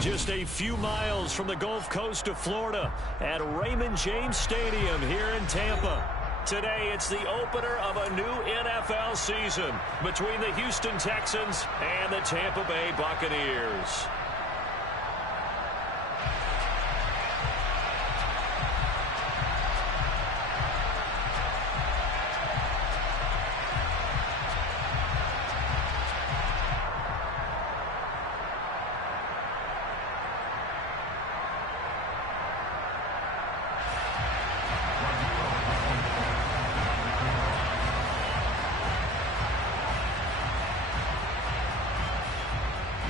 Just a few miles from the Gulf Coast of Florida at Raymond James Stadium here in Tampa. Today, it's the opener of a new NFL season between the Houston Texans and the Tampa Bay Buccaneers.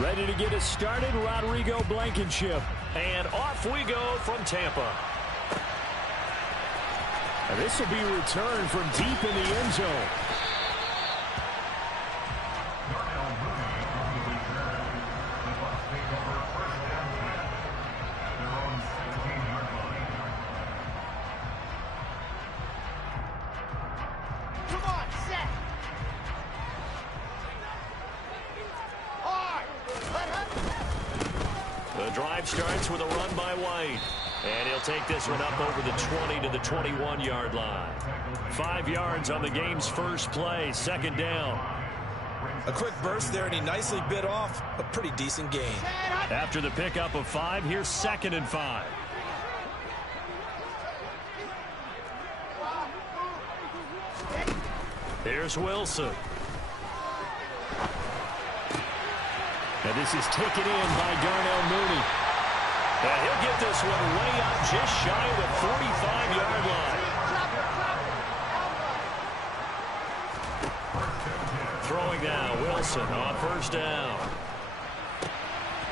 Ready to get us started, Rodrigo Blankenship. And off we go from Tampa. And this will be returned from deep in the end zone. Starts with a run by White. And he'll take this one up over the 20 to the 21-yard line. 5 yards on the game's first play, second down. A quick burst there, and he nicely bit off a pretty decent gain. After the pickup of 5, here's 2nd and 5. Here's Wilson. And this is taken in by Darnell Mooney. And he'll get this one way up just shy of the 45-yard line. Throwing now, Wilson on first down.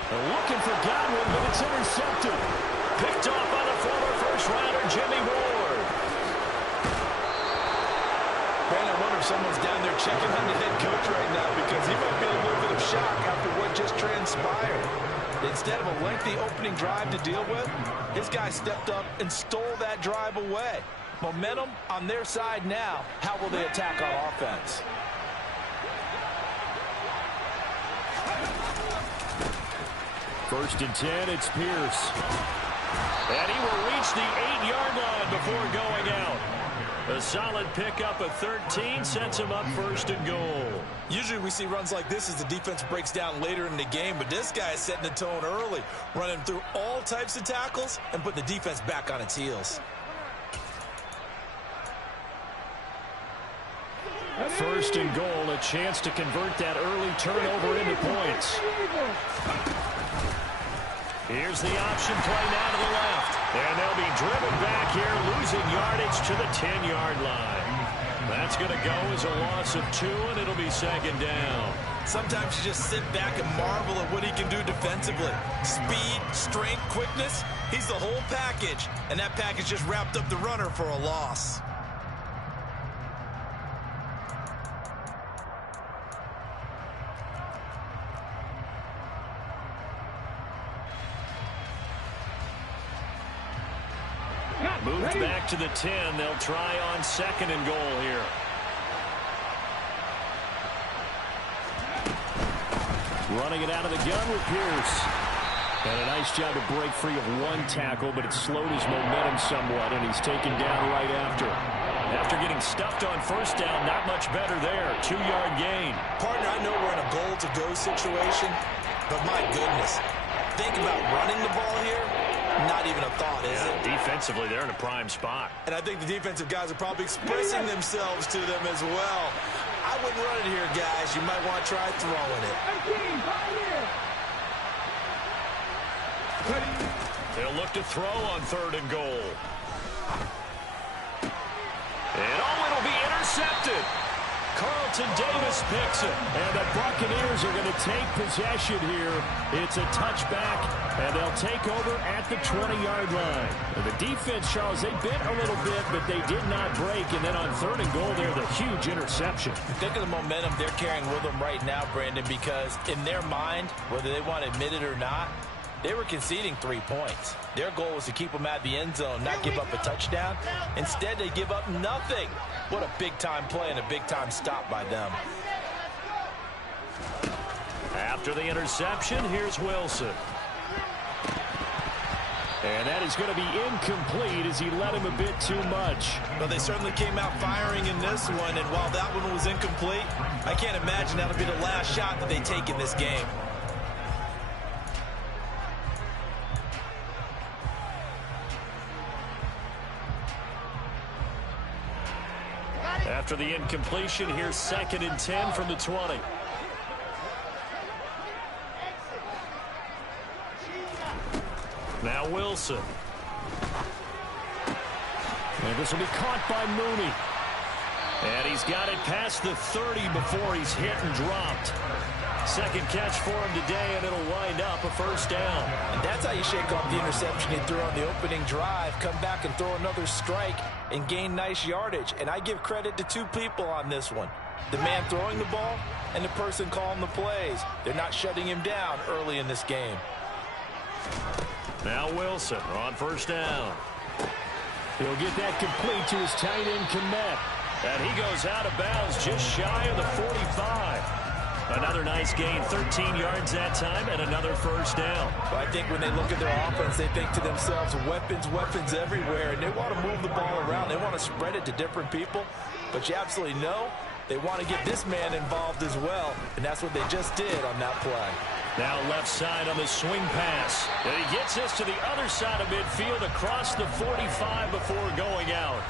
They're looking for Godwin, but it's intercepted. Picked off by the former first-rounder, Jimmy Ward. Man, I wonder if someone's down there checking on the head coach right now because he might be in a little bit of shock after what just transpired. Instead of a lengthy opening drive to deal with, his guy stepped up and stole that drive away. Momentum on their side now. How will they attack on offense? First and 10, it's Pierce. And he will reach the 8-yard line before going out. A solid pickup of 13 sets him up first and goal. Usually we see runs like this as the defense breaks down later in the game, but this guy is setting the tone early, running through all types of tackles and putting the defense back on its heels. First and goal, a chance to convert that early turnover into points. Here's the option play now to the left. And they'll be driven back here, losing yardage to the 10-yard line. That's going to go as a loss of 2, and it'll be second down. Sometimes you just sit back and marvel at what he can do defensively. Speed, strength, quickness, he's the whole package. And that package just wrapped up the runner for a loss. Moved back to the 10. They'll try on second and goal here. Running it out of the gun with Pierce. And a nice job to break free of one tackle, but it slowed his momentum somewhat, and he's taken down right after. After getting stuffed on first down, not much better there. 2-yard gain. Partner, I know we're in a goal-to-go situation, but my goodness. Think about running the ball here. Not even a thought, is it? Defensively, they're in a prime spot. And I think the defensive guys are probably expressing themselves to them as well. I wouldn't run it here, guys. You might want to try throwing it. They'll look to throw on third and goal. And it'll be intercepted. Carlton Davis picks it. And the Buccaneers are going to take possession here. It's a touchback, and they'll take over at the 20-yard line. And the defense, Charles, they bit a little bit, but they did not break. And then on third and goal there, the huge interception. Think of the momentum they're carrying with them right now, Brandon, because in their mind, whether they want to admit it or not, they were conceding 3 points. Their goal was to keep them at the end zone, not give up a touchdown. Instead, they give up nothing. What a big-time play and a big-time stop by them. After the interception, here's Wilson. And that is going to be incomplete as he led him a bit too much. Well, they certainly came out firing in this one, and while that one was incomplete, I can't imagine that'll be the last shot that they take in this game. After the incompletion, here's 2nd and 10 from the 20. Now Wilson. And this will be caught by Mooney. And he's got it past the 30 before he's hit and dropped. Second catch for him today, and it'll wind up a first down. And that's how you shake off the interception he threw on the opening drive, come back and throw another strike and gain nice yardage. And I give credit to two people on this one. The man throwing the ball and the person calling the plays. They're not shutting him down early in this game. Now Wilson on first down. He'll get that complete to his tight end, Kmet. And he goes out of bounds just shy of the 45. Another nice gain, 13 yards that time, and another first down. Well, I think when they look at their offense, they think to themselves, weapons, weapons everywhere, and they want to move the ball around. They want to spread it to different people, but you absolutely know they want to get this man involved as well, and that's what they just did on that play. Now left side on the swing pass. And he gets this to the other side of midfield across the 45 before going out.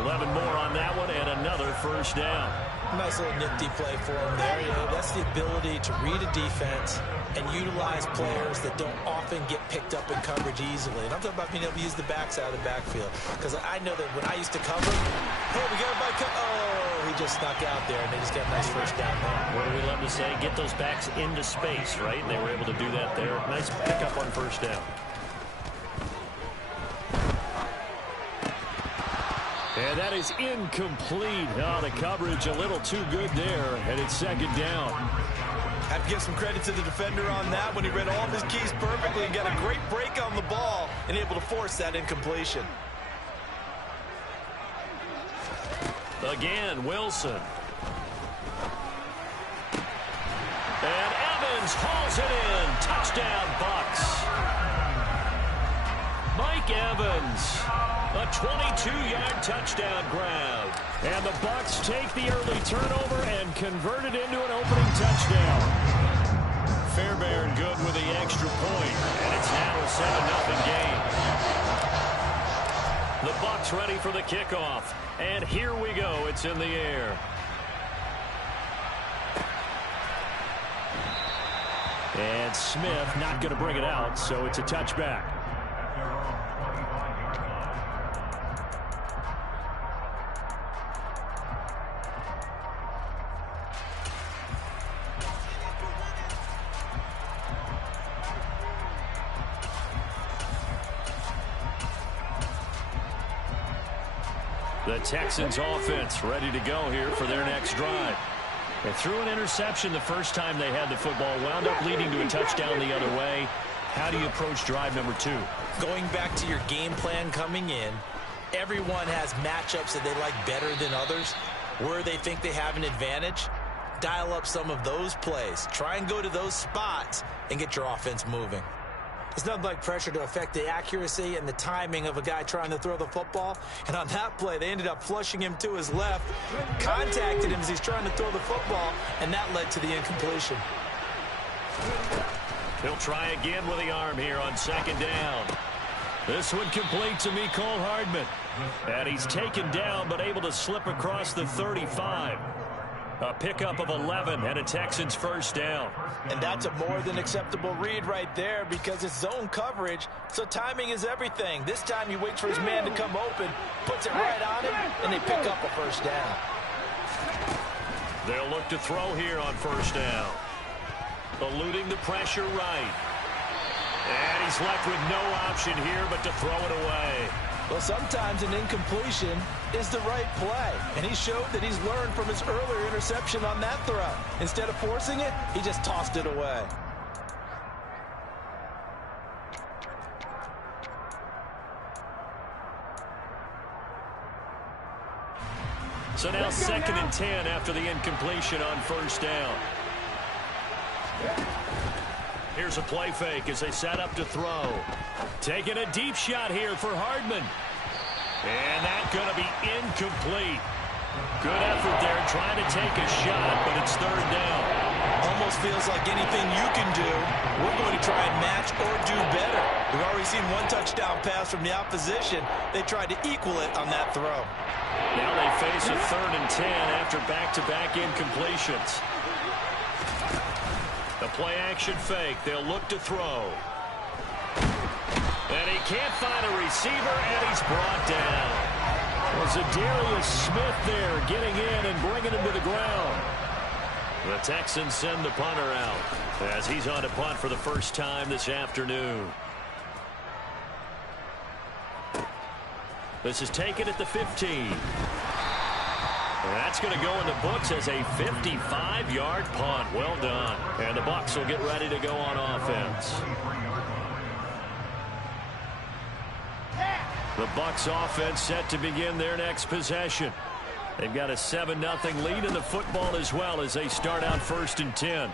11 more on that one and another first down. Nice little nifty play for him there. You know, that's the ability to read a defense and utilize players that don't often get picked up in coverage easily. And I'm talking about being able to use the backside of the backfield. Because I know that when I used to cover, hey, we got a back. Oh, he just snuck out there, and they just got a nice first down there. What do we love to say? Get those backs into space, right? And they were able to do that there. Nice pickup on first down. And that is incomplete. Oh, the coverage a little too good there, and it's second down. I have to give some credit to the defender on that when he read all of his keys perfectly and got a great break on the ball and able to force that incompletion. Again, Wilson. And Evans hauls it in. Touchdown, Bucks. Mike Evans. A 22-yard touchdown grab. And the Bucks take the early turnover and convert it into an opening touchdown. Fairbairn good with the extra point, and it's now a 7-0 game. The Bucks ready for the kickoff. And here we go. It's in the air. And Smith not going to bring it out, so it's a touchback. The Texans offense ready to go here for their next drive. They threw an interception the first time they had the football, wound up leading to a touchdown the other way. How do you approach drive number 2? Going back to your game plan coming in, everyone has matchups that they like better than others. Where they think they have an advantage, dial up some of those plays. Try and go to those spots and get your offense moving. It's nothing like pressure to affect the accuracy and the timing of a guy trying to throw the football. And on that play, they ended up flushing him to his left, contacted him as he's trying to throw the football, and that led to the incompletion. He'll try again with the arm here on second down. This one complete to Mecole Hardman. And he's taken down but able to slip across the 35. A pickup of 11 and a Texans first down. And that's a more than acceptable read right there because it's zone coverage, so timing is everything. This time he waits for his man to come open, puts it right on him, and they pick up a first down. They'll look to throw here on first down. Eluding the pressure right. And he's left with no option here but to throw it away. Well, sometimes an incompletion is the right play, and he showed that he's learned from his earlier interception on that throw. Instead of forcing it, he just tossed it away. So now 2nd and 10 after the incompletion on first down. Here's a play fake as they set up to throw. Taking a deep shot here for Hardman. And that's going to be incomplete. Good effort there trying to take a shot, but it's third down. Almost feels like anything you can do, we're going to try and match or do better. We've already seen one touchdown pass from the opposition. They tried to equal it on that throw. Now they face a 3rd and 10 after back-to-back incompletions. The play-action fake. They'll look to throw. And he can't find a receiver, and he's brought down. Was Darius Smith there getting in and bringing him to the ground. The Texans send the punter out as he's on to punt for the first time this afternoon. This is taken at the 15. That's going to go in the books as a 55-yard punt. Well done. And the Bucs will get ready to go on offense. The Bucs offense set to begin their next possession. They've got a 7-0 lead in the football as well as they start out 1st and 10.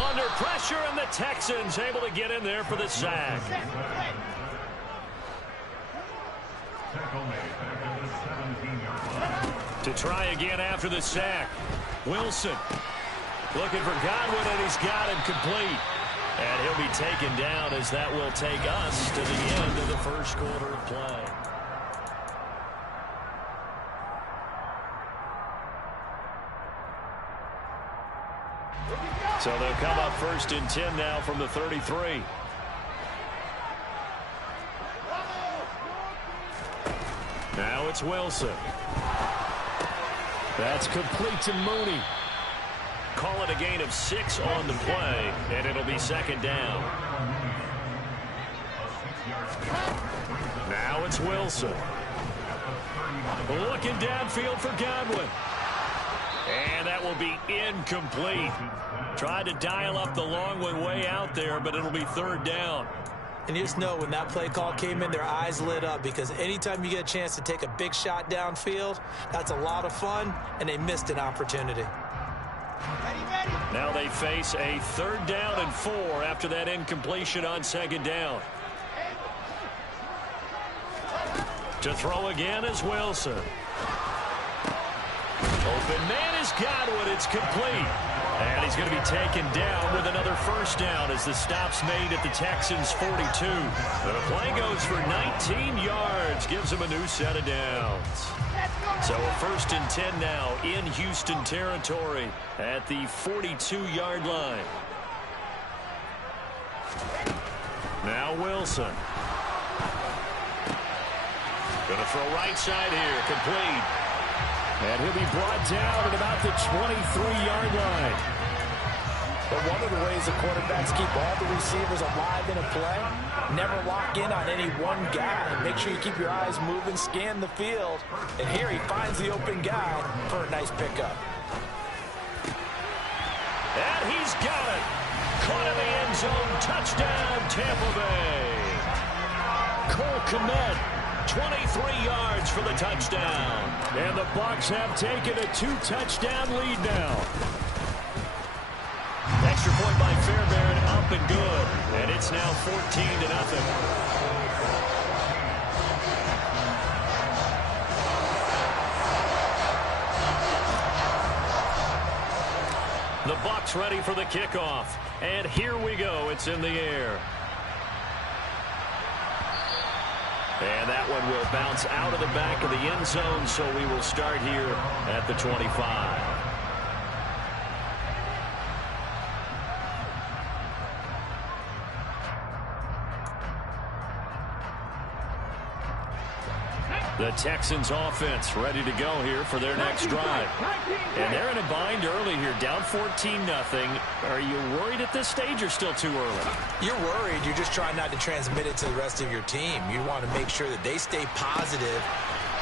Under pressure, and the Texans able to get in there for the sack. To try again after the sack. Wilson looking for Godwin, and he's got him complete. And he'll be taken down as that will take us to the end of the first quarter of play. So they'll come up 1st and 10 now from the 33. Now it's Wilson. That's complete to Mooney. Call it a gain of 6 on the play, and it'll be 2nd down. Now it's Wilson. Looking downfield for Godwin. And that will be incomplete. Tried to dial up the long one way out there, but it'll be 3rd down. And you just know when that play call came in, their eyes lit up, because anytime you get a chance to take a big shot downfield, that's a lot of fun, and they missed an opportunity. Now they face a 3rd down and 4 after that incompletion on 2nd down. To throw again is Wilson. Open man is Godwin. It's complete. And he's going to be taken down with another 1st down as the stop's made at the Texans' 42. The play goes for 19 yards. Gives him a new set of downs. So a 1st and 10 now in Houston territory at the 42-yard line. Now Wilson. Going to throw right side here. Complete. And he'll be brought down at about the 23-yard line. But one of the ways the quarterbacks keep all the receivers alive in a play, never lock in on any one guy. Make sure you keep your eyes moving, scan the field. And here he finds the open guy for a nice pickup. And he's got it. Caught in the end zone. Touchdown, Tampa Bay. Cole Kmet, 23 yards for the touchdown. And the Bucs have taken a 2-touchdown lead now. Extra point by Fairbairn, up and good. And it's now 14-0. The Bucs ready for the kickoff. And here we go. It's in the air. And that one will bounce out of the back of the end zone, so we will start here at the 25. The Texans offense ready to go here for their next drive. And they're in a bind early here, down 14-0. Are you worried at this stage or still too early? You're worried. You're just trying not to transmit it to the rest of your team. You want to make sure that they stay positive.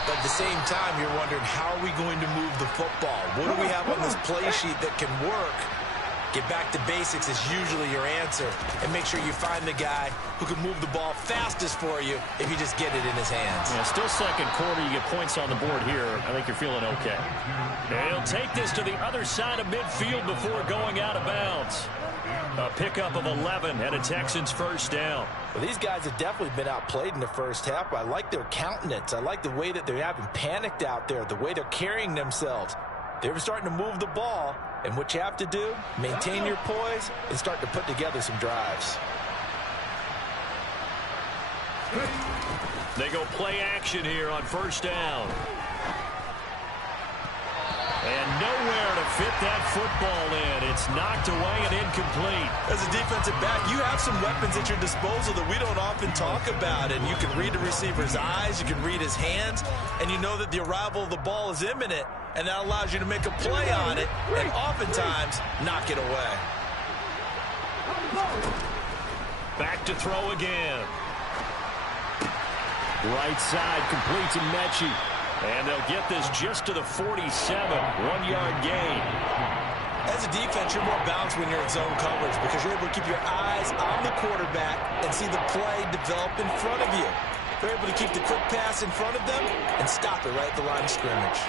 But at the same time, you're wondering, how are we going to move the football? What do we have on this play sheet that can work? Get back to basics is usually your answer. And make sure you find the guy who can move the ball fastest for you if you just get it in his hands. Yeah, still second quarter. You get points on the board here. I think you're feeling okay. And he'll take this to the other side of midfield before going out of bounds. A pickup of 11 and a Texans first down. Well, these guys have definitely been outplayed in the first half, but I like their countenance. I like the way that they're having panicked out there, the way they're carrying themselves. They're starting to move the ball, and what you have to do, maintain your poise and start to put together some drives. They go play action here on first down. And nowhere to fit that football in. It's knocked away and incomplete. As a defensive back, you have some weapons at your disposal that we don't often talk about. And you can read the receiver's eyes, you can read his hands, and you know that the arrival of the ball is imminent. And that allows you to make a play on it and oftentimes knock it away. Back to throw again. Right side complete to Mechie. And they'll get this just to the 47. 1-yard gain. As a defense, you're more balanced when you're in zone coverage because you're able to keep your eyes on the quarterback and see the play develop in front of you. They're able to keep the quick pass in front of them and stop it right at the line of scrimmage.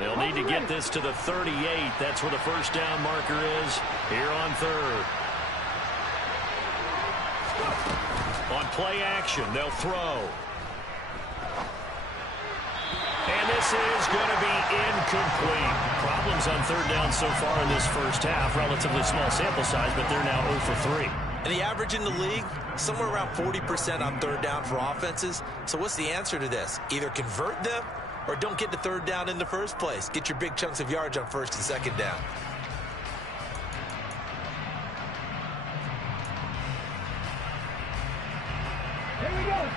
They'll need to get this to the 38. That's where the first down marker is here on third. On play action, they'll throw. And this is going to be incomplete. Problems on third down so far in this first half. Relatively small sample size, but they're now 0 for 3. And the average in the league, somewhere around 40% on third down for offenses. So what's the answer to this? Either convert them or don't get the third down in the first place. Get your big chunks of yards on first and second down. Here we go.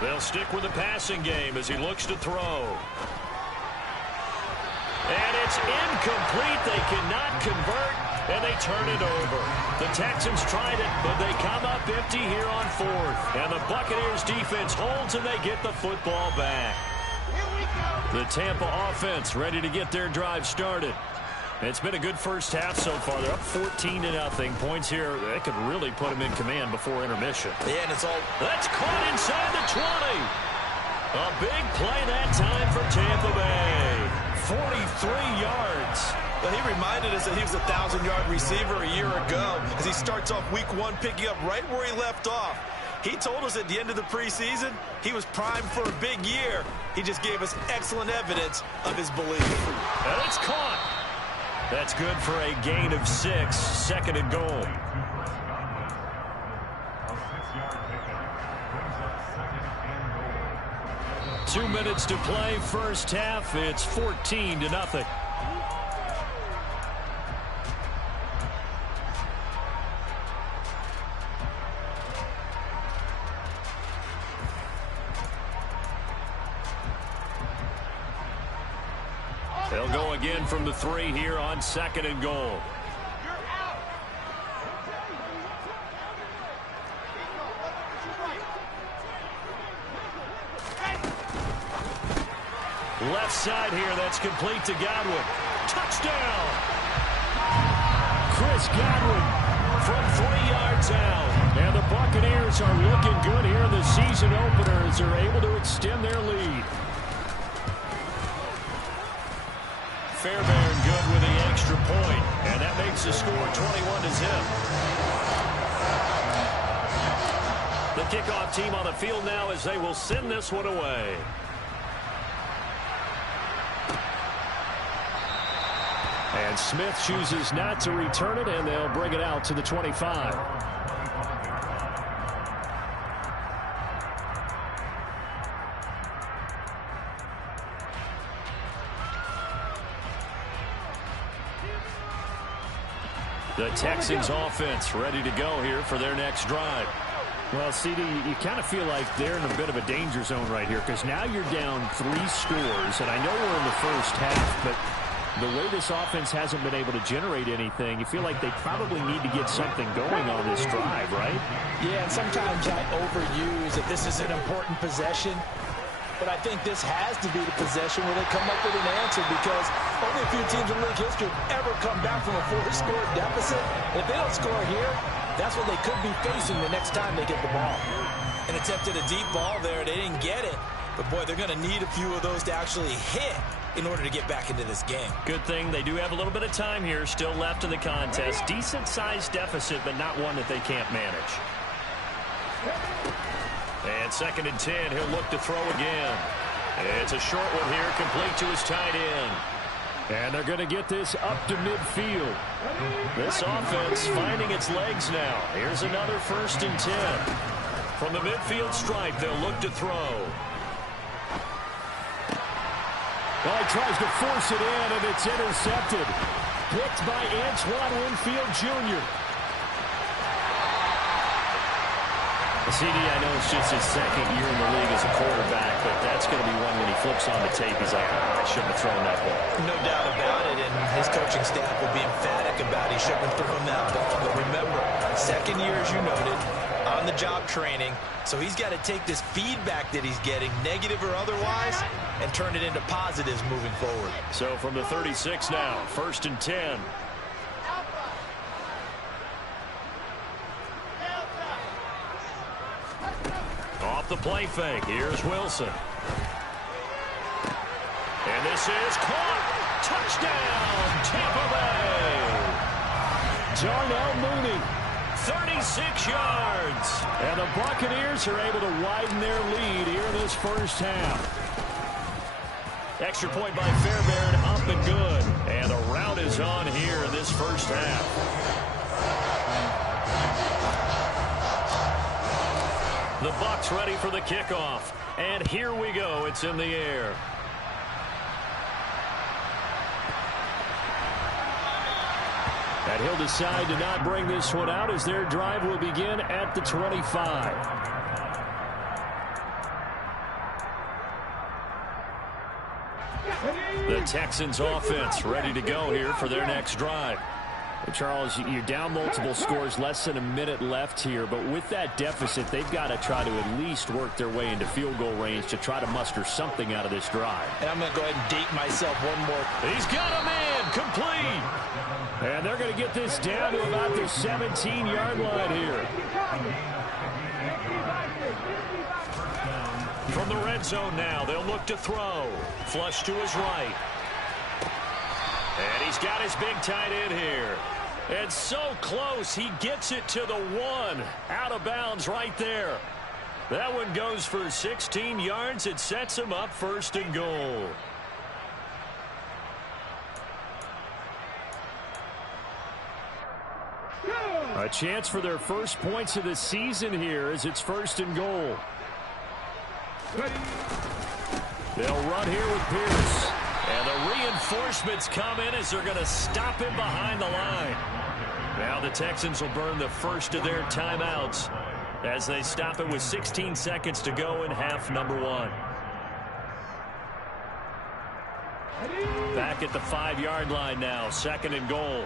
They'll stick with the passing game as he looks to throw. And it's incomplete. They cannot convert, and they turn it over. The Texans tried it, but they come up empty here on fourth. And the Buccaneers defense holds, and they get the football back. The Tampa offense ready to get their drive started. It's been a good first half so far. They're up 14-0. Points here, they could really put them in command before intermission. Yeah, and it's all... That's caught inside the 20. A big play that time for Tampa Bay. 43 yards. Well, he reminded us that he was a 1,000-yard receiver a year ago as he starts off week one picking up right where he left off. He told us at the end of the preseason he was primed for a big year. He just gave us excellent evidence of his belief. And it's caught. That's good for a gain of 6, second and goal. Two minutes to play, first half. It's 14-0. They'll go again from the 3 here on second and goal. Left side here, that's complete to Godwin. Touchdown! Chris Godwin from 3 yards out. And the Buccaneers are looking good here in the season opener as they're able to extend their lead. Fairbairn good with the extra point, and that makes the score 21-0. The kickoff team on the field now as they will send this one away. And Smith chooses not to return it, and they'll bring it out to the 25. The Texans offense ready to go here for their next drive. Well, CD, you kind of feel like they're in a bit of a danger zone right here because now you're down 3 scores, and I know we're in the first half, but the way this offense hasn't been able to generate anything, you feel like they probably need to get something going on this drive, right? Yeah, and sometimes I overuse that this is an important possession. But I think this has to be the possession where they come up with an answer, because only a few teams in league history have ever come back from a 4-score deficit. If they don't score here, that's what they could be facing the next time they get the ball. And attempted a deep ball there. They didn't get it. But, boy, they're going to need a few of those to actually hit in order to get back into this game. Good thing they do have a little bit of time here still left in the contest. Decent-sized deficit, but not one that they can't manage. And 2nd and 10, he'll look to throw again. It's a short one here, complete to his tight end. And they're going to get this up to midfield. This offense finding its legs now. Here's another 1st and 10. From the midfield stripe, they'll look to throw. Well, he tries to force it in, and it's intercepted. Picked by Antoine Winfield Jr. CD, I know it's just his 2nd year in the league as a quarterback, but that's going to be one when he flips on the tape. He's like, I shouldn't have thrown that ball. No doubt about it, and his coaching staff will be emphatic about he shouldn't have thrown that ball. But remember, 2nd year, as you noted, on-the-job training, so he's got to take this feedback that he's getting, negative or otherwise, and turn it into positives moving forward. So from the 36 now, 1st and 10. Off the play fake, here's Wilson. And this is caught. Touchdown, Tampa Bay. Darnell Mooney. 36 yards. And the Buccaneers are able to widen their lead here in this first half. Extra point by Fairbairn, up and good. And the rout is on here in this first half. The Bucs ready for the kickoff. And here we go. It's in the air. And he'll decide to not bring this one out as their drive will begin at the 25. The Texans offense ready to go here for their next drive. Charles, you're down multiple scores, less than a minute left here, but with that deficit, they've got to try to at least work their way into field goal range to try to muster something out of this drive. And I'm going to go ahead and date myself one more. He's got a man, complete. And they're going to get this down to about the 17-yard line here. From the red zone now, they'll look to throw. Flush to his right. And he's got his big tight end here. And so close, he gets it to the 1. Out of bounds right there. That one goes for 16 yards. It sets him up 1st and goal. A chance for their first points of the season here as it's 1st and goal. They'll run here with Pierce. And the reinforcements come in as they're going to stop him behind the line. Now the Texans will burn the first of their timeouts as they stop it with 16 seconds to go in half number 1. Back at the 5-yard line now, 2nd and goal.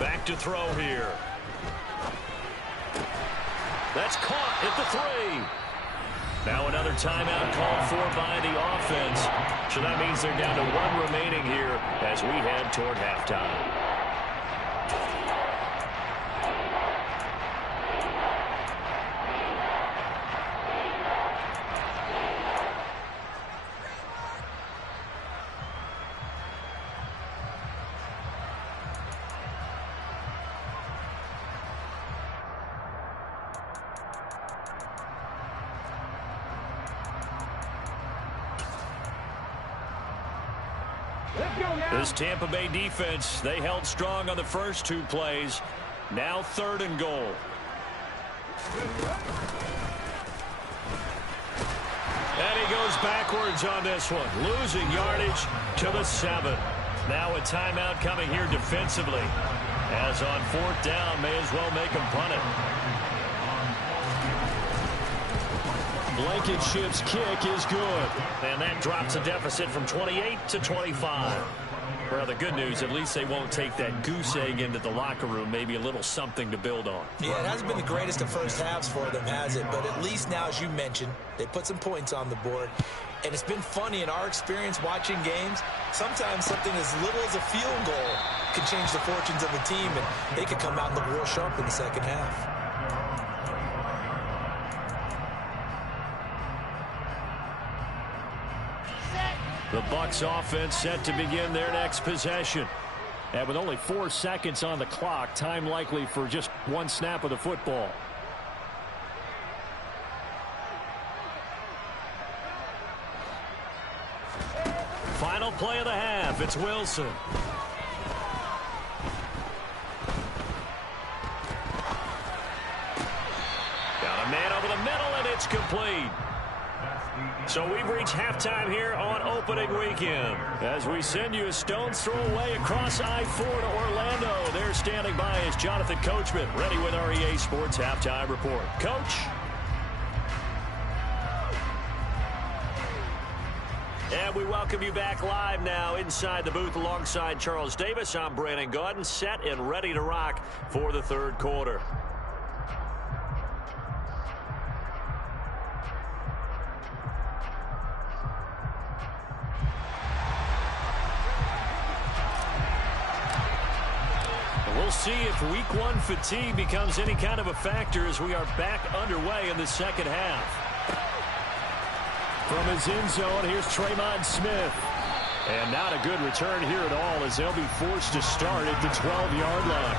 Back to throw here. That's caught at the 3. Now another timeout called for by the offense. So that means they're down to 1 remaining here as we head toward halftime. This Tampa Bay defense, they held strong on the first 2 plays. Now 3rd and goal. And he goes backwards on this one, losing yardage to the 7. Now a timeout coming here defensively. As on 4th down, may as well make him punt it. Blankenship's kick is good. And that drops a deficit from 28 to 25. Well, the good news, at least they won't take that goose egg into the locker room. Maybe a little something to build on. Yeah, it hasn't been the greatest of first halves for them, has it? But at least now, as you mentioned, they put some points on the board. And it's been funny in our experience watching games. Sometimes something as little as a field goal can change the fortunes of a team, and they could come out and look real sharp in the second half. The Bucs offense set to begin their next possession. And with only 4 seconds on the clock, time likely for just one snap of the football. Final play of the half. It's Wilson. Got a man over the middle, and it's complete. So we've reached halftime here on opening weekend. As we send you a stone's throw away across I-4 to Orlando. There standing by is Jonathan Coachman, ready with our EA Sports Halftime Report. Coach? And we welcome you back live now inside the booth alongside Charles Davis. I'm Brandon Gaudin, set and ready to rock for the third quarter. We'll see if week one fatigue becomes any kind of a factor as we are back underway in the second half. From his end zone, here's Traymon Smith. And not a good return here at all as they'll be forced to start at the 12-yard line.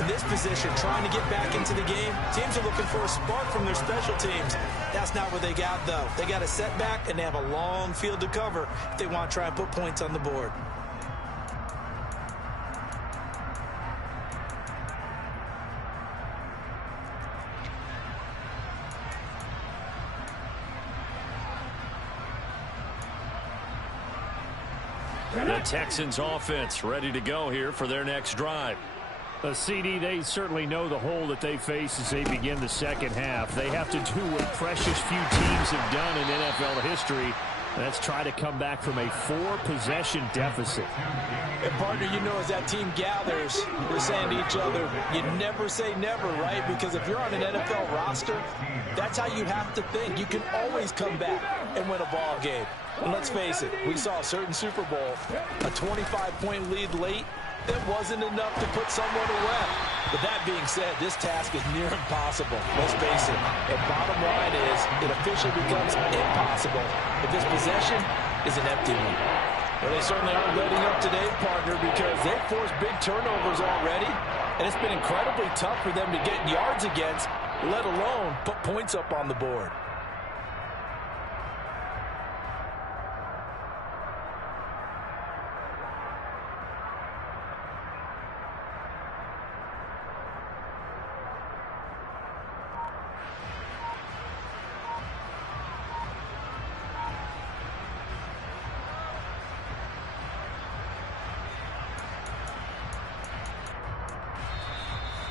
In this position, trying to get back into the game, teams are looking for a spark from their special teams. That's not what they got, though. They got a setback, and they have a long field to cover if they want to try and put points on the board. The Texans offense ready to go here for their next drive. CD, they certainly know the hole that they face as they begin the second half. They have to do what precious few teams have done in NFL history. That's try to come back from a 4-possession deficit. And partner, you know, as that team gathers, we're saying to each other, you never say never, right? Because if you're on an NFL roster, that's how you have to think. You can always come back and win a ball game. And let's face it, we saw a certain Super Bowl, a 25-point lead late, that wasn't enough to put someone away. But that being said, this task is near impossible. Let's face it. And bottom line is, it officially becomes impossible if this possession is an empty one. Well, they certainly aren't letting up today, partner, because they've forced big turnovers already. And it's been incredibly tough for them to get yards against, let alone put points up on the board.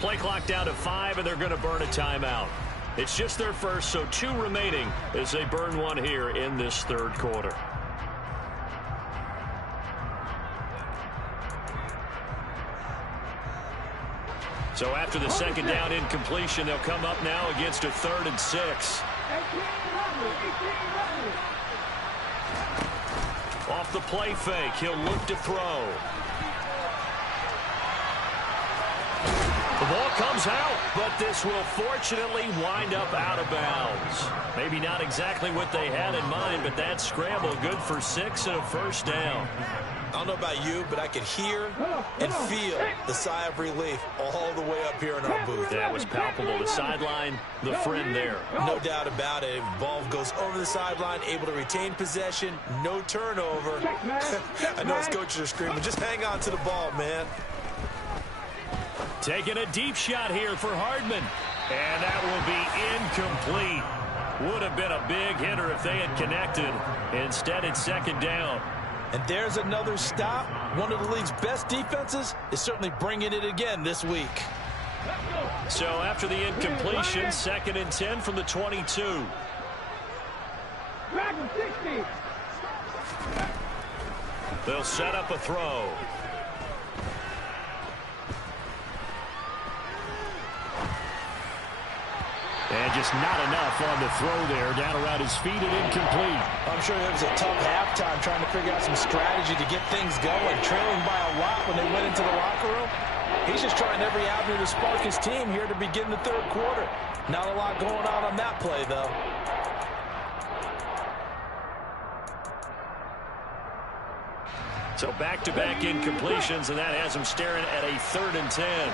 Play clock down to 5, and they're going to burn a timeout. It's just their first, so 2 remaining as they burn one here in this third quarter. So after the second down incompletion, they'll come up now against a 3rd and 6. Off the play fake, he'll look to throw. The ball comes out, but this will fortunately wind up out of bounds. Maybe not exactly what they had in mind, but that scramble good for 6 and a first down. I don't know about you, but I could hear and feel the sigh of relief all the way up here in our booth. That was palpable. The sideline, the friend there. No doubt about it. Ball goes over the sideline, able to retain possession, no turnover. I know his coaches are screaming, just hang on to the ball, man. Taking a deep shot here for Hardman. And that will be incomplete. Would have been a big hitter if they had connected. Instead, it's second down. And there's another stop. One of the league's best defenses is certainly bringing it again this week. So after the incompletion, 2nd and 10 from the 22. They'll set up a throw. And just not enough on the throw there. Down around his feet and incomplete. I'm sure it was a tough halftime trying to figure out some strategy to get things going. Trailing by a lot when they went into the locker room. He's just trying every avenue to spark his team here to begin the third quarter. Not a lot going on that play, though. So back-to-back incompletions, and that has him staring at a 3rd and 10.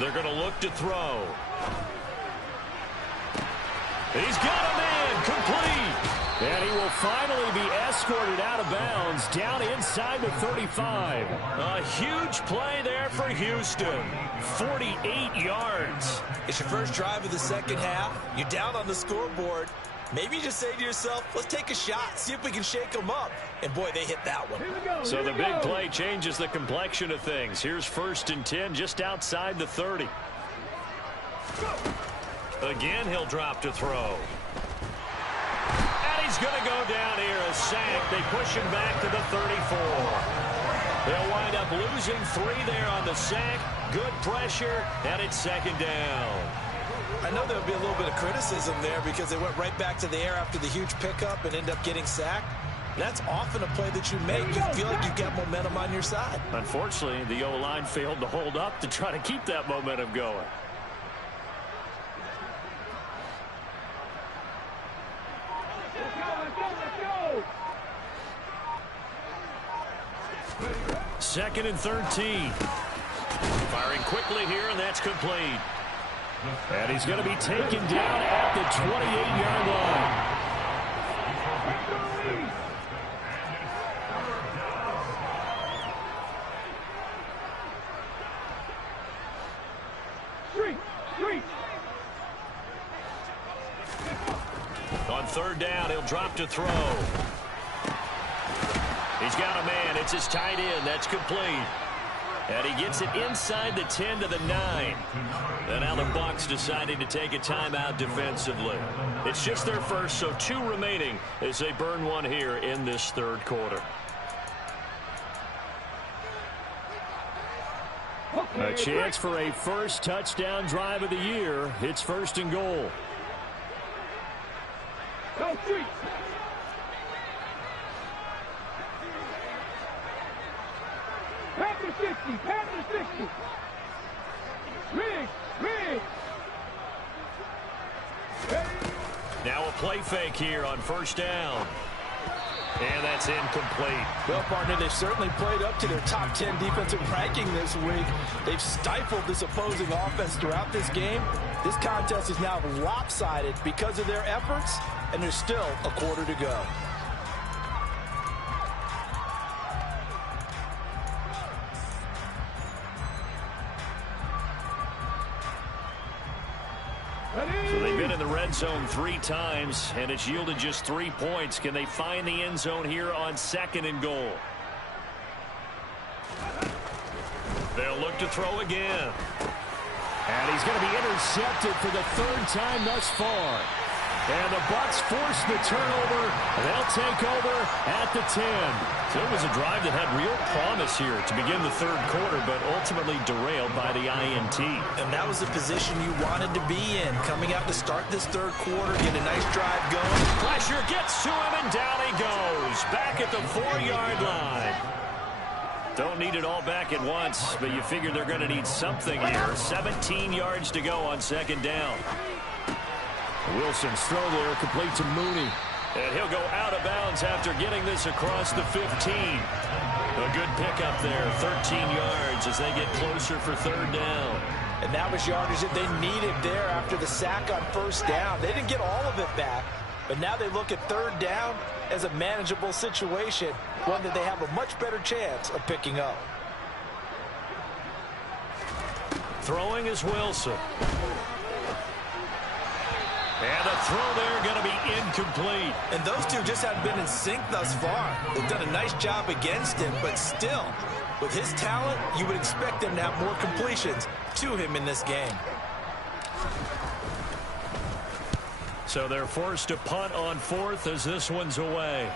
They're going to look to throw. He's got a man, complete. And he will finally be escorted out of bounds down inside the 35. A huge play there for Houston. 48 yards. It's your first drive of the second half. You're down on the scoreboard. Maybe you just say to yourself, let's take a shot, see if we can shake them up. And, boy, they hit that one. So the big play changes the complexion of things. Here's 1st and 10 just outside the 30. Again, he'll drop to throw. And he's going to go down here, a sack. They push him back to the 34. They'll wind up losing 3 there on the sack. Good pressure, and it's 2nd down. I know there'll be a little bit of criticism there because they went right back to the air after the huge pickup and end up getting sacked. That's often a play that you make. You feel like you've got momentum on your side. Unfortunately, the O-line failed to hold up to try to keep that momentum going. Second and 13. Firing quickly here, and that's complete. And he's going to be taken down at the 28-yard line. On 3rd down, he'll drop to throw. He's got a man. It's his tight end. That's complete. And he gets it inside the 10 to the 9. And now the Bucs deciding to take a timeout defensively. It's just their first, so 2 remaining as they burn one here in this 3rd quarter. A chance for a first touchdown drive of the year. It's 1st and goal. Go, Street. Panther 60, Panther 60. Rig. Now a play fake here on 1st down. And that's incomplete. Well, partner, they've certainly played up to their top 10 defensive ranking this week. They've stifled this opposing offense throughout this game. This contest is now lopsided because of their efforts, and there's still a quarter to go. So they've been in the red zone 3 times, and it's yielded just 3 points. Can they find the end zone here on 2nd and goal? They'll look to throw again. And he's going to be intercepted for the 3rd time thus far. And the Bucs force the turnover. They'll take over at the 10. So it was a drive that had real promise here to begin the 3rd quarter, but ultimately derailed by the INT. And that was the position you wanted to be in. Coming out to start this 3rd quarter, get a nice drive going. Pressure gets to him, and down he goes. Back at the 4-yard line. Don't need it all back at once, but you figure they're going to need something here. 17 yards to go on 2nd down. Wilson's throw there, complete to Mooney. And he'll go out of bounds after getting this across the 15. A good pickup there, 13 yards as they get closer for 3rd down. And that was yardage that they needed there after the sack on 1st down. They didn't get all of it back, but now they look at 3rd down as a manageable situation, one that they have a much better chance of picking up. Throwing is Wilson. And the throw there going to be incomplete. And those two just haven't been in sync thus far. They've done a nice job against him, but still, With his talent, you would expect him to have more completions to him in this game. So they're forced to punt on fourth as this one's away.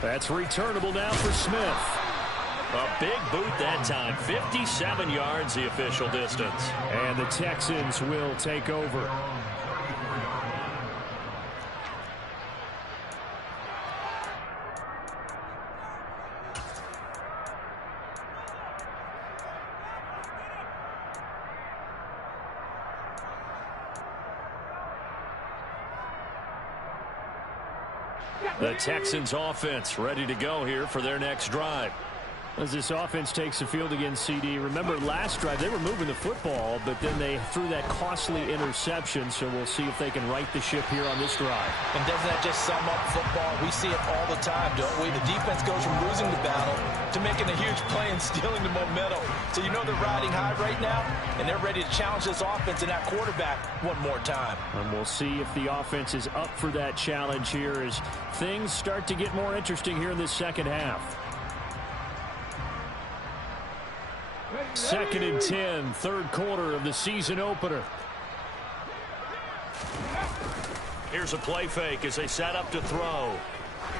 That's returnable now for Smith. A big boot that time. 57 yards the official distance. And the Texans will take over. The Texans offense ready to go here for their next drive. As this offense takes the field against CD, remember last drive they were moving the football, but then they threw that costly interception, so we'll see if they can right the ship here on this drive. And doesn't that just sum up football? We see it all the time, don't we? The defense goes from losing the battle to making a huge play and stealing the momentum. So you know they're riding high right now, and they're ready to challenge this offense and that quarterback one more time. And we'll see if the offense is up for that challenge here as things start to get more interesting here in this second half. 2nd and 10, third quarter of the season opener. Here's a play fake as they set up to throw.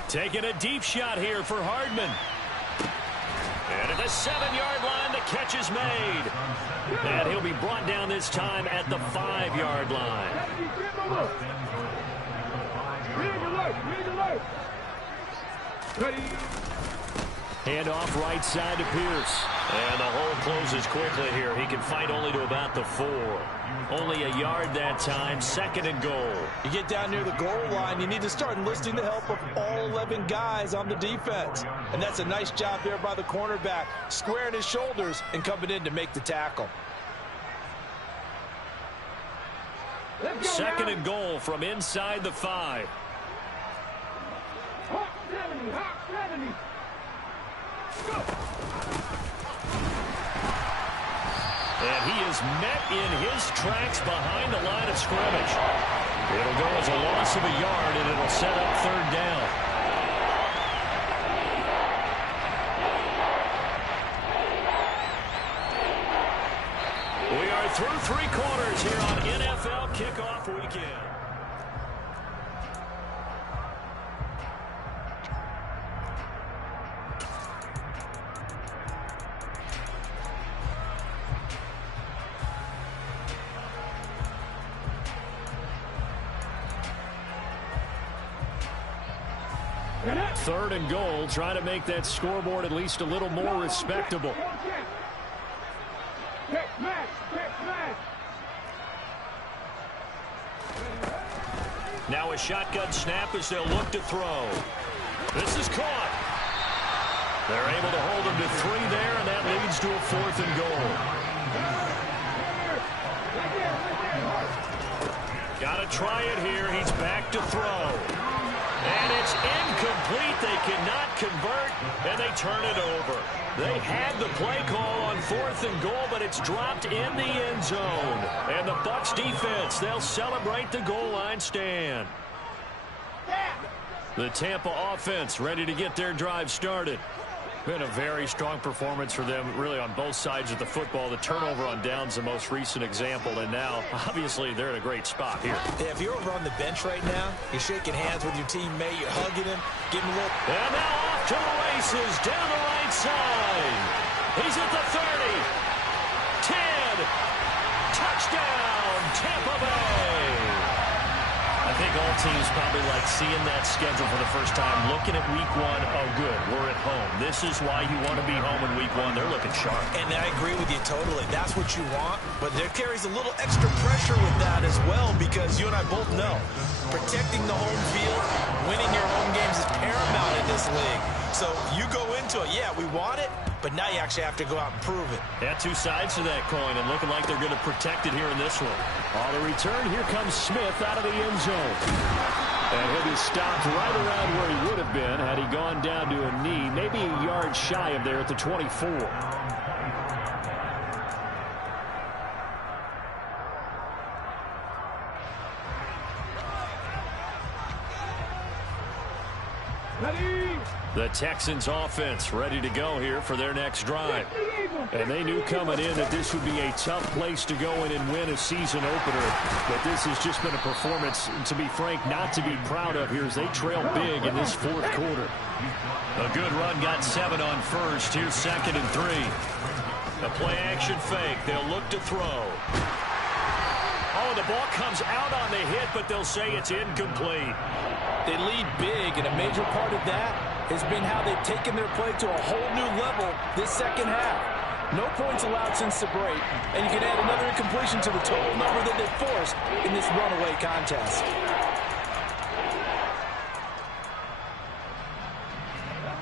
Taking a deep shot here for Hardman. And at the 7-yard line, the catch is made. And he'll be brought down this time at the 5-yard line. Handoff right side to Pierce. And the hole closes quickly here. He can fight only to about the 4. Only a yard that time. 2nd and goal. You get down near the goal line, you need to start enlisting the help of all 11 guys on the defense. And that's a nice job there by the cornerback, squaring his shoulders and coming in to make the tackle. 2nd and goal from inside the 5. Hot 70, hot 70. Go. And he is met in his tracks behind the line of scrimmage. It'll go as a loss of a yard, and it'll set up 3rd down. We are through 3 quarters here on NFL Kickoff Weekend. Third and goal, trying to make that scoreboard at least a little more respectable. Now a shotgun snap as they'll look to throw. This is caught. They're able to hold him to 3 there, and that leads to a 4th and goal. Got to try it here. He's back to throw. And it's incomplete. They cannot convert, and they turn it over. They had the play call on 4th and goal, but it's dropped in the end zone. And the Bucs defense, they'll celebrate the goal line stand. The Tampa offense ready to get their drive started. Been a very strong performance for them, really, on both sides of the football. The turnover on downs, the most recent example, and now, obviously, they're in a great spot here. Yeah, if you're over on the bench right now, you're shaking hands with your teammate, you're hugging him, giving him a little... And now off to the races, down the right side. He's at the 30. 10. Touchdown, Tampa Bay. I think all teams probably like seeing that schedule for the first time, looking at week 1. Oh, good, we're at home. This is why you want to be home in week 1. They're looking sharp. And I agree with you totally. That's what you want, but there carries a little extra pressure with that as well, because you and I both know protecting the home field, winning your home games is paramount in this league. So you go into it, yeah, we want it, but now you actually have to go out and prove it. Yeah, 2 sides to that coin, and looking like they're going to protect it here in this one. On the return, here comes Smith out of the end zone. And he'll be stopped right around where he would have been had he gone down to a knee, maybe a yard shy of there at the 24. Ready? The Texans offense ready to go here for their next drive. And they knew coming in that this would be a tough place to go in and win a season opener. But this has just been a performance, to be frank, not to be proud of here as they trail big in this fourth quarter. A good run got 7 on first. Here's 2nd and 3. A play action fake. They'll look to throw. Oh, the ball comes out on the hit, but they'll say it's incomplete. They lead big, and a major part of that has been how they've taken their play to a whole new level this second half. No points allowed since the break, and you can add another incompletion to the total number that they've forced in this runaway contest.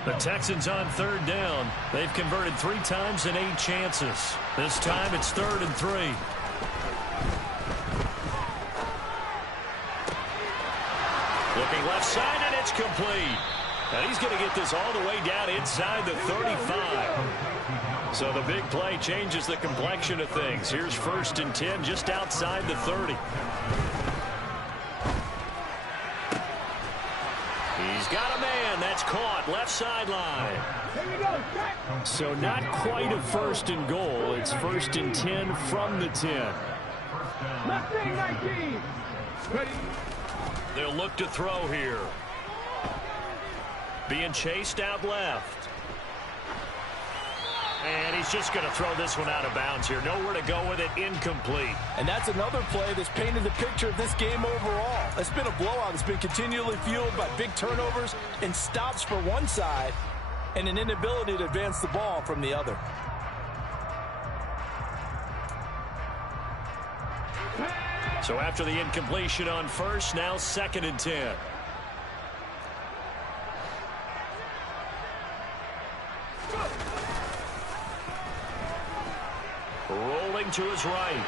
The Texans on 3rd down. They've converted 3 times in 8 chances. This time it's 3rd and 3. Looking left side, and it's complete. And he's going to get this all the way down inside the 35. So the big play changes the complexion of things. Here's 1st and 10 just outside the 30. He's got a man. That's caught. Left sideline. So not quite a 1st and goal. It's 1st and 10 from the 10. Left wing 19. Ready. They'll look to throw here. Being chased out left. And he's just going to throw this one out of bounds here. Nowhere to go with it. Incomplete. And that's another play that's painted the picture of this game overall. It's been a blowout. It's been continually fueled by big turnovers and stops for one side and an inability to advance the ball from the other. So after the incompletion on 1st, now 2nd and 10. Rolling to his right.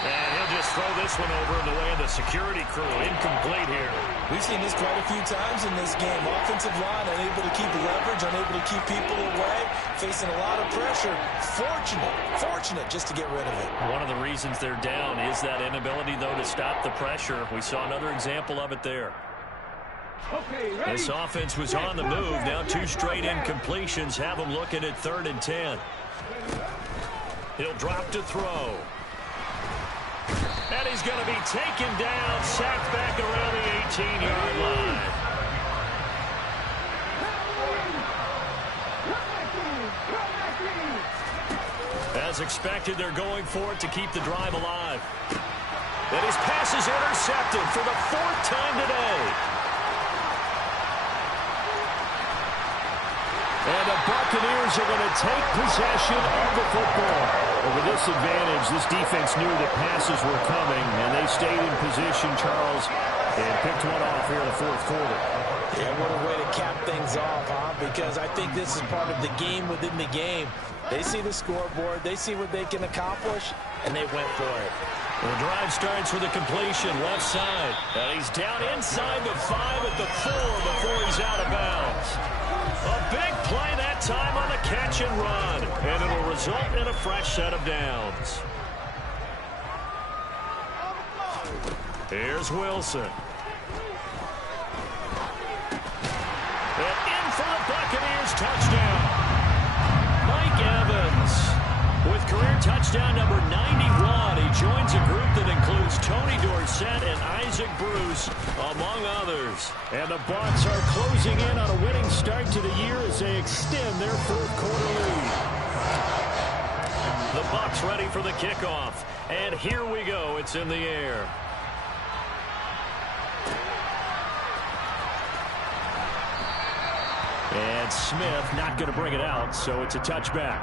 And he'll just throw this one over in the way of the security crew. Incomplete here. We've seen this quite a few times in this game. Offensive line unable to keep leverage, unable to keep people away, facing a lot of pressure. Fortunate just to get rid of it. One of the reasons they're down is that inability, though, to stop the pressure. We saw another example of it there. Okay, ready. This offense was on the move. Now 2 straight incompletions have them looking at 3rd and 10. He'll drop to throw. And he's going to be taken down, sacked back around the 18-yard line. As expected, they're going for it to keep the drive alive. And his pass is intercepted for the 4th time today. And the Buccaneers are going to take possession of the football. With this advantage, this defense knew that passes were coming, and they stayed in position, Charles, and picked one off here in the 4th quarter. Yeah, what a way to cap things off, huh? Because I think this is part of the game within the game. They see the scoreboard, they see what they can accomplish, and they went for it. The drive starts with a completion, left side. And he's down inside the 5 at the 4 before he's out of bounds. A big play that time on the catch and run. And it'll result in a fresh set of downs. Here's Wilson. And in for the Buccaneers touchdown. Mike Evans with career touchdown number 91. He joins a group that includes Tony Dorsett and Isaac Bruce, among others. And the Bucs are closing in on a winning start to the year as they extend their 4th quarter lead. The Bucs ready for the kickoff. And here we go. It's in the air. And Smith not going to bring it out, so it's a touchback.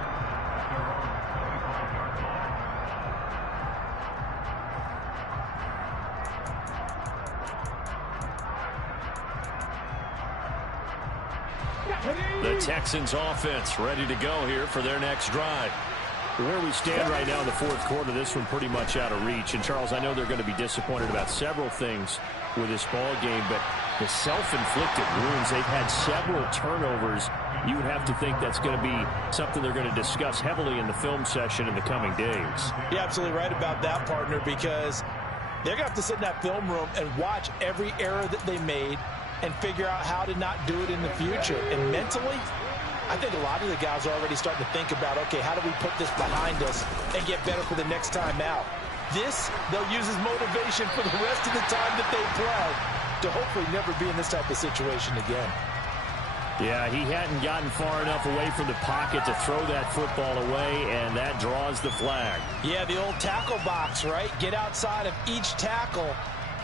The Texans offense ready to go here for their next drive. Where we stand right now in the 4th quarter, this one pretty much out of reach. And, Charles, I know they're going to be disappointed about several things with this ball game, but the self-inflicted wounds, they've had several turnovers. You would have to think that's going to be something they're going to discuss heavily in the film session in the coming days. You're absolutely right about that, partner, because they're going to have to sit in that film room and watch every error that they made, and figure out how to not do it in the future. And mentally, I think a lot of the guys are already starting to think about, okay, how do we put this behind us and get better for the next time out? This, they'll use as motivation for the rest of the time that they play to hopefully never be in this type of situation again. Yeah, he hadn't gotten far enough away from the pocket to throw that football away, and that draws the flag. Yeah, the old tackle box, right? Get outside of each tackle,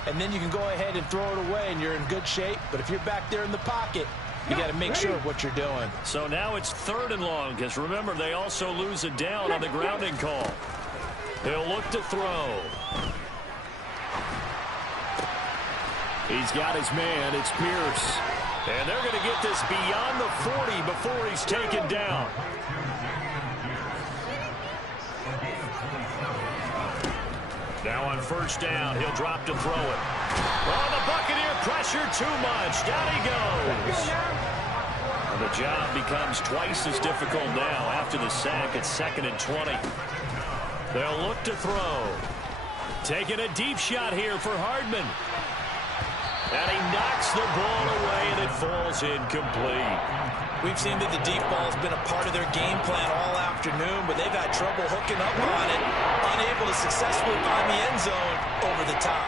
and then you can go ahead and throw it away, and you're in good shape. But if you're back there in the pocket, you got to make sure of what you're doing. So now it's 3rd and long, because remember, they also lose it down on the grounding call. They'll look to throw. He's got his man. It's Pierce. And they're going to get this beyond the 40 before he's taken down. Now on 1st down, he'll drop to throw it. Oh, the Buccaneer pressure too much. Down he goes. And the job becomes twice as difficult now after the sack at 2nd and 20. They'll look to throw. Taking a deep shot here for Hardman. And he knocks the ball away, and it falls incomplete. We've seen that the deep ball has been a part of their game plan all afternoon, but they've had trouble hooking up on it, unable to successfully find the end zone over the top.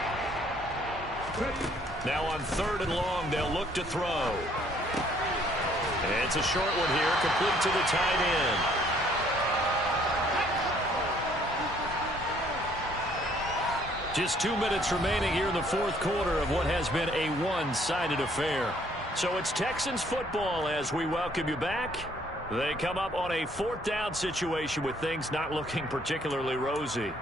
Now on 3rd and long, they'll look to throw. And it's a short one here, complete to the tight end. Just 2 minutes remaining here in the 4th quarter of what has been a one-sided affair. So it's Texans football as we welcome you back. They come up on a 4th down situation with things not looking particularly rosy.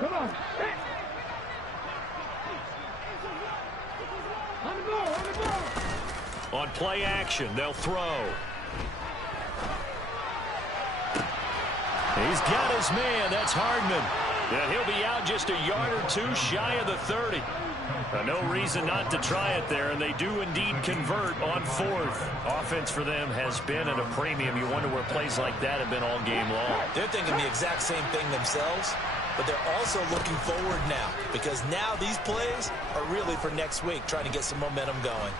Come on. On the ball. On play action, they'll throw. He's got his man. That's Hardman. And he'll be out just a yard or two shy of the 30. No reason not to try it there, and they do indeed convert on 4th. Offense for them has been at a premium. You wonder where plays like that have been all game long. They're thinking the exact same thing themselves, but they're also looking forward now, because now these plays are really for next week, trying to get some momentum going.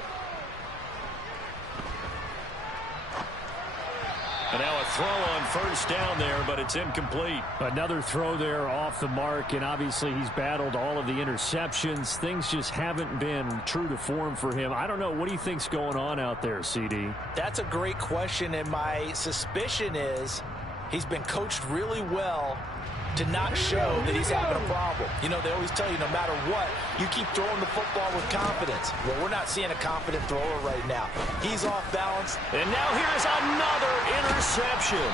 And now a throw on 1st down there, but it's incomplete. Another throw there off the mark, and obviously he's battled all of the interceptions. Things just haven't been true to form for him. I don't know. What do you think's going on out there, CD? That's a great question, and my suspicion is he's been coached really well to not show that he's having a problem. You know, they always tell you no matter what, you keep throwing the football with confidence. Well, we're not seeing a confident thrower right now. He's off balance. And now here's another interception.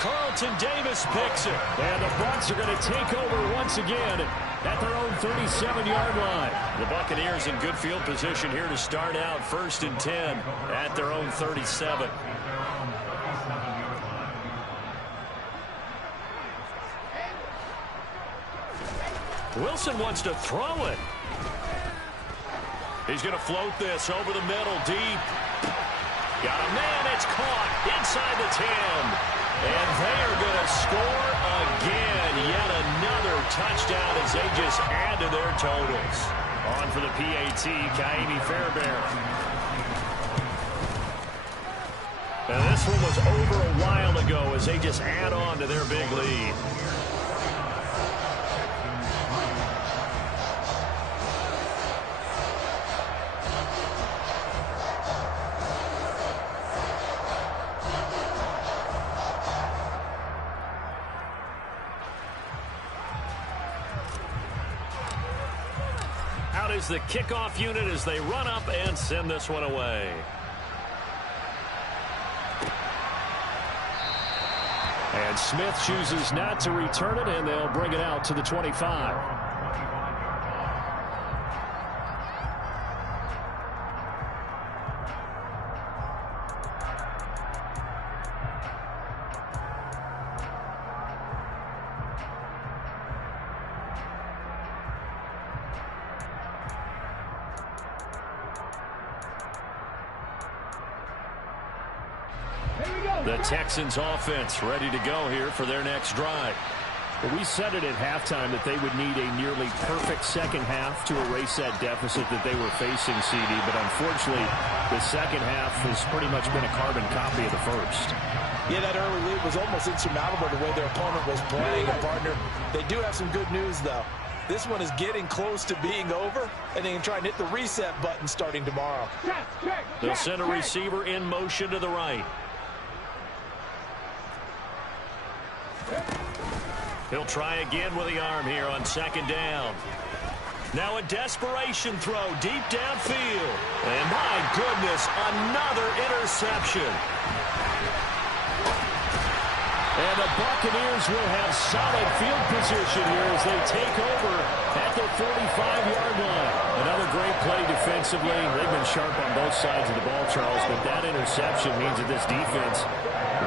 Carlton Davis picks it. And the Bucs are going to take over once again at their own 37-yard line. The Buccaneers in good field position here to start out 1st and 10 at their own 37. Wilson wants to throw it. He's going to float this over the middle deep. Got a man. It's caught inside the 10. And they are going to score again. Yet another touchdown as they just add to their totals. On for the PAT, Kaimi Fairbairn. And this one was over a while ago as they just add on to their big lead. Is the kickoff unit as they run up and send this one away. And Smith chooses not to return it, and they'll bring it out to the 25. The Texans offense ready to go here for their next drive. Well, we said it at halftime that they would need a nearly perfect second half to erase that deficit that they were facing, CD. But unfortunately, the second half has pretty much been a carbon copy of the first. Yeah, that early lead was almost insurmountable the way their opponent was playing. And, partner, they do have some good news, though. This one is getting close to being over, and they can try and hit the reset button starting tomorrow. They'll send a receiver in motion to the right. He'll try again with the arm here on second down. Now a desperation throw deep downfield. And my goodness, another interception. And the Buccaneers will have solid field position here as they take over at the 45-yard line. Another great play defensively. They've been sharp on both sides of the ball, Charles, but that interception means that this defense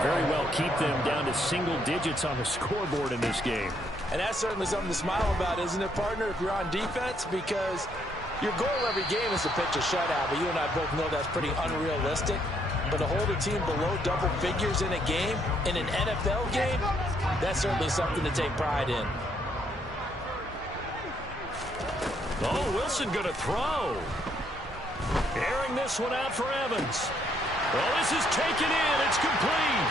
very well keep them down to single digits on the scoreboard in this game. And that's certainly something to smile about, isn't it, partner, if you're on defense? Because your goal every game is to pitch a shutout, but you and I both know that's pretty unrealistic. But to hold a team below double figures in a game, in an NFL game, that's certainly something to take pride in. Oh, Wilson going to throw. Airing this one out for Evans. Well, this is taken in. It's complete.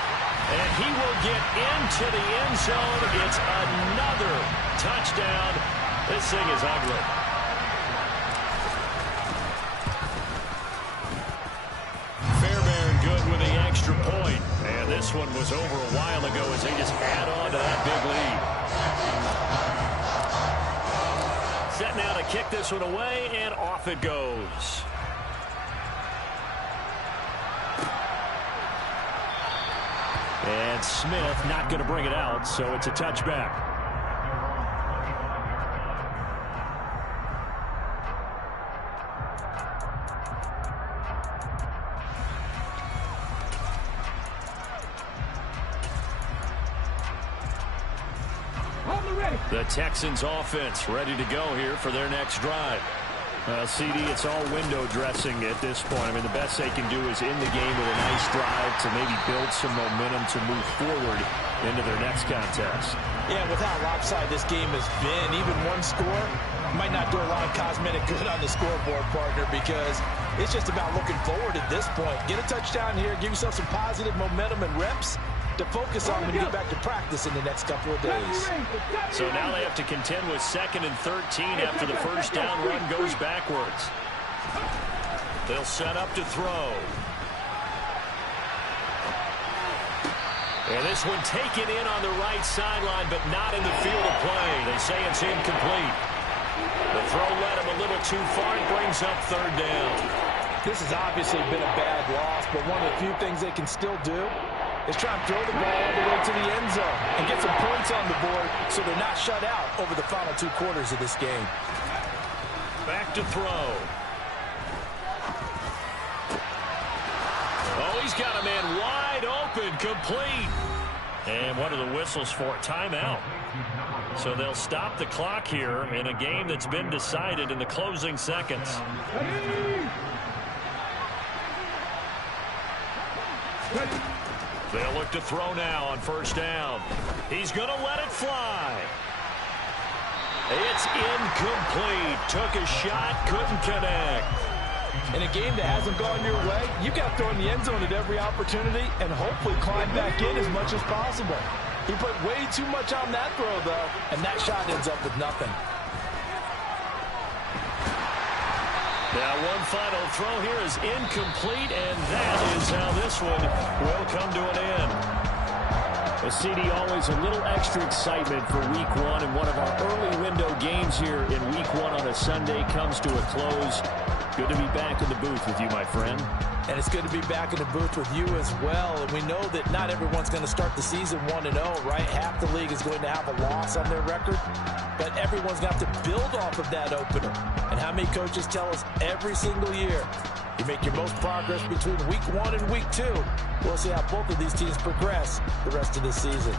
And he will get into the end zone. It's another touchdown. This thing is ugly. Fairbairn good with the extra point. And this one was over a while ago as they just add on to that big lead. Set now to kick this one away, and off it goes. And Smith not going to bring it out, so it's a touchback. The Texans offense ready to go here for their next drive. CD, it's all window dressing at this point. I mean, the best they can do is in the game with a nice drive to maybe build some momentum to move forward into their next contest. Yeah, with how lopsided this game has been, even one score might not do a lot of cosmetic good on the scoreboard, partner, because it's just about looking forward at this point. Get a touchdown here, give yourself some positive momentum and reps to focus on when you get back to practice in the next couple of days. So now they have to contend with 2nd and 13 after the first down run goes backwards. They'll set up to throw. And this one taken in on the right sideline, but not in the field of play. They say it's incomplete. The throw led him a little too far and brings up 3rd down. This has obviously been a bad loss, but one of the few things they can still do is try and throw the ball all the way to the end zone and get some points on the board so they're not shut out over the final 2 quarters of this game. Back to throw. Oh, he's got a man wide open, complete. And what are the whistles for? Timeout. So they'll stop the clock here in a game that's been decided in the closing seconds. They'll look to throw now on 1st down. He's going to let it fly. It's incomplete. Took a shot, couldn't connect. In a game that hasn't gone your way, you've got to throw in the end zone at every opportunity and hopefully climb back in as much as possible. He put way too much on that throw, though, and that shot ends up with nothing. Now one final throw here is incomplete, and that is how this one will come to an end. Well, CD, always a little extra excitement for Week 1, and one of our early window games here in Week 1 on a Sunday comes to a close. Good to be back in the booth with you, my friend. And it's good to be back in the booth with you as well. And we know that not everyone's going to start the season 1-0, right? Half the league is going to have a loss on their record. But everyone's going to have to build off of that opener. And how many coaches tell us every single year, you make your most progress between Week 1 and Week 2. We'll see how both of these teams progress the rest of the season.